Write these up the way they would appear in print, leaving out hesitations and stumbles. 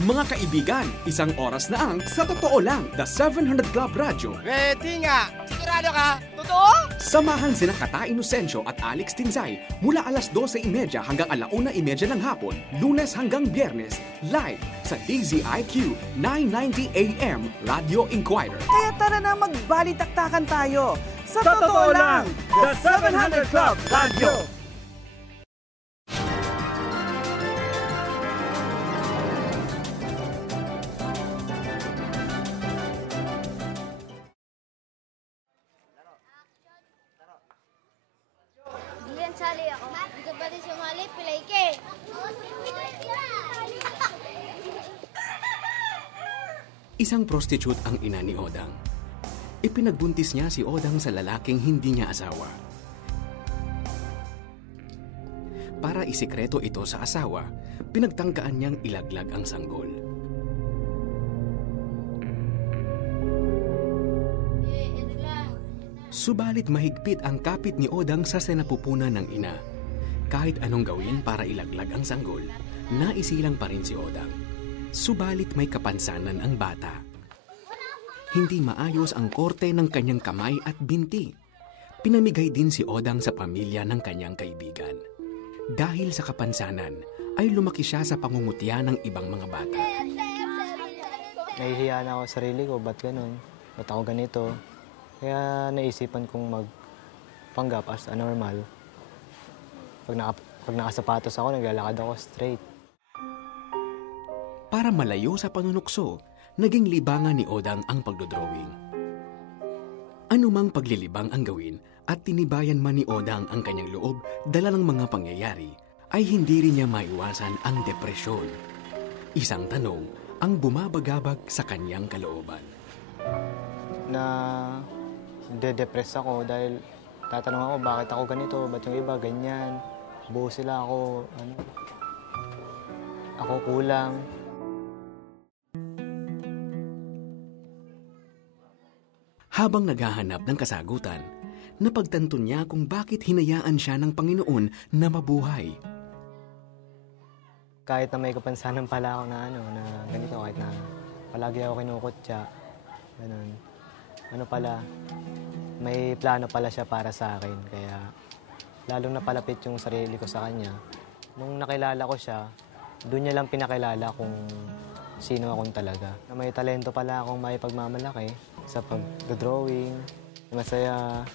Mga kaibigan, isang oras na ang Sa Totoo Lang, The 700 Club Radio. Ready nga! Sigurado ka? Totoo? Samahan sina Kata Inocencio at Alex Tinzay mula alas 12:30 hanggang 1:30 ng hapon, Lunes hanggang Biyernes, live sa DZIQ 990 AM Radio Inquirer. Kaya tara na magbalitaktakan tayo. Sa Totoo Lang, The 700 Club Radio. Sali ako. Di ka pati sumali, pilay ka eh. Isang prostitute ang ina ni Odang. Ipinagbuntis niya si Odang sa lalaking hindi niya asawa. Para isikreto ito sa asawa, pinagtangkaan niyang ilaglag ang sanggol. Subalit mahigpit ang kapit ni Odang sa sinapupunan ng ina. Kahit anong gawin para ilaglag ang sanggol, naisilang pa rin si Odang. Subalit may kapansanan ang bata. Hindi maayos ang korte ng kanyang kamay at binti. Pinamigay din si Odang sa pamilya ng kanyang kaibigan. Dahil sa kapansanan, ay lumaki siya sa pangungutya ng ibang mga bata. Nahihiya na ako sa sarili ko, ba't ganun? Ba't ako ganito? Kaya naisipan kong magpanggap as a normal. Pag nakasapatos ako, naglalakad ako straight. Para malayo sa panunukso, naging libangan ni Odang ang pagdodrawing. Anumang paglilibang ang gawin at tinibayan man ni Odang ang kanyang loob dala ng mga pangyayari, ay hindi rin niya maiwasan ang depresyon. Isang tanong ang bumabagabag sa kanyang kalooban. Depress ako dahil tatanong ako bakit ako ganito, ba't yung iba ganyan, buo sila ako, ako kulang. Habang naghahanap ng kasagutan, napagtanto niya kung bakit hinayaan siya ng Panginoon na mabuhay. Kahit na may kapansanan pala ako na ganito, kahit na palagi ako kinukutya, ganun. May plano pala siya para sa akin, kaya lalong napalapit yung sarili ko sa kanya. Nung nakilala ko siya, doon niya lang pinakilala kung sino akong talaga. May talento pala akong maipagmamalaki sa pag-drawing. Masaya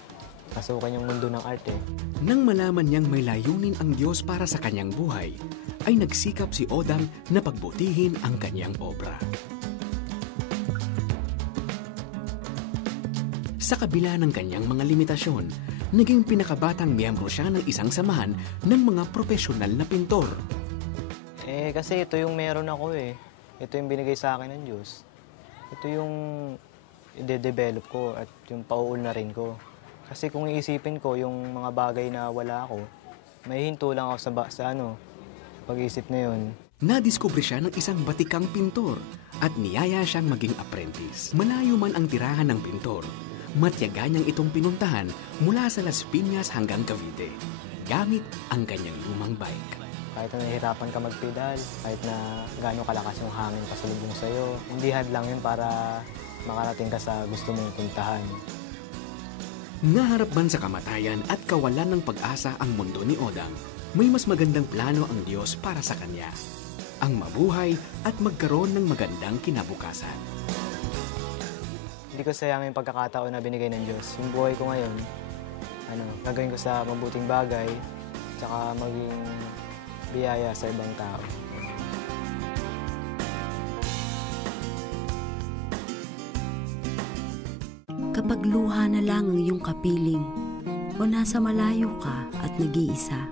pasukan yung mundo ng arte. Nang malaman niyang may layunin ang Diyos para sa kanyang buhay, ay nagsikap si Odang na pagbutihin ang kanyang obra. Sa kabila ng kanyang mga limitasyon, naging pinakabatang miyembro siya ng isang samahan ng mga profesional na pintor. Kasi ito yung meron ako eh. Ito yung binigay sa akin ng Diyos. Ito yung i-develop ko at yung pauunlarin ko. Kasi kung iisipin ko yung mga bagay na wala ako, may hinto lang ako sa pag-isip na yun. Nadiskubre siya ng isang batikang pintor at niyaya siyang maging apprentice. Malayo man ang tirahan ng pintor, matyaga niyang itong pinuntahan mula sa Las Piñas hanggang Cavite, gamit ang kanyang lumang bike. Kahit na nahihirapan ka magpedal, kahit na gaano kalakas yung hangin pasalubong sa'yo, hindi hadlang yun para makarating ka sa gusto mong puntahan. Naharap man sa kamatayan at kawalan ng pag-asa ang mundo ni Odang, may mas magandang plano ang Diyos para sa kanya, ang mabuhay at magkaroon ng magandang kinabukasan. Hindi ko sayangin yung pagkakataon na binigay ng Diyos. Yung buhay ko ngayon, gagawin ko sa mabuting bagay, tsaka maging biyaya sa ibang tao. Kapag luha na lang ang iyong kapiling, o nasa malayo ka at nag-iisa,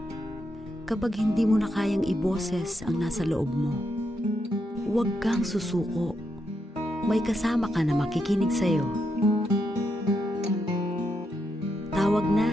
kapag hindi mo na kayang iboses ang nasa loob mo, huwag kang susuko. May kasama ka na makikinig sa'yo. Tawag na